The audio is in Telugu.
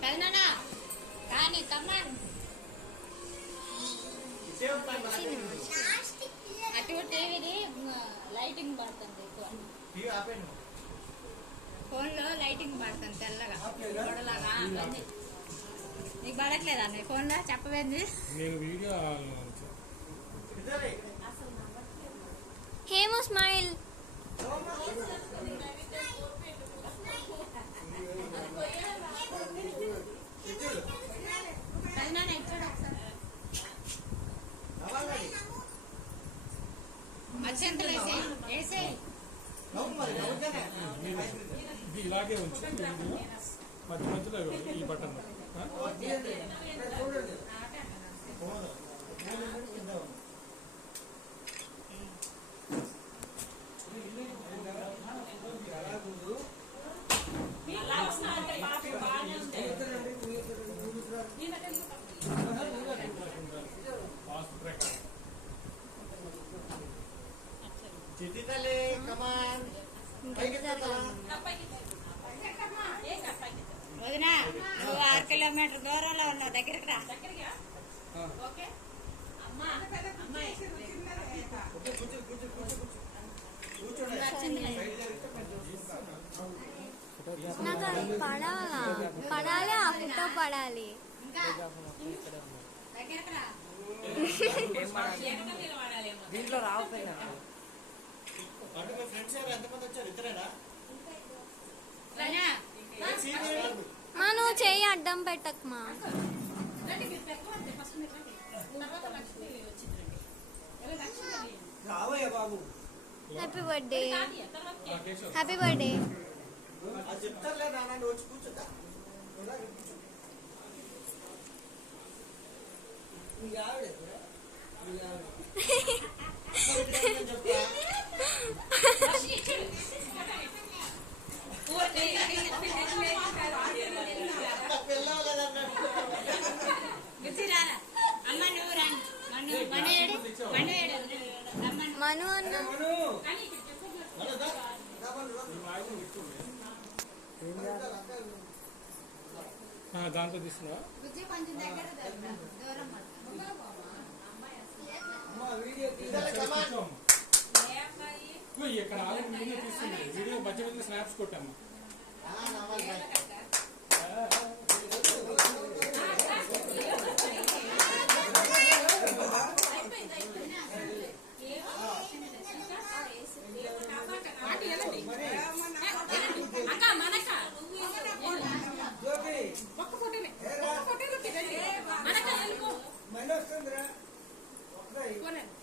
పెదనాన్న కానీ కమాన్ అటు టీవీది లైటింగ్ పడుతుంది ఎక్కువ ఫోన్లో లైటింగ్ పడుతుంది తెల్లగా గొడలాగా నీకు పడట్లేదా నీ ఫోన్లో చెప్పవేంది హేమో స్మైల్ ఇలాగే ఉంచి మధ్య మధ్యలో ఈ బటన్ వదినా నువ్వు 6 కిలోమీటర్ దూరంలో ఉన్నావు దగ్గరికి రా నాకు పడాలి ఆ ఫోటో పడాలి దీంట్లో రాకపోయినా మా నువ్వు చెయ్యి అడ్డం పెట్టకమా హ్యాపీ బర్త్డే హ్యాపీ బర్త్డే మను అన్న దాంట్లో తీసుకున్నావా ఇక్కడ ఆల్రెడీ వీడియో తీసుకుంది వీడియో మధ్య మధ్య స్నాప్స్ కొట్టాము మనక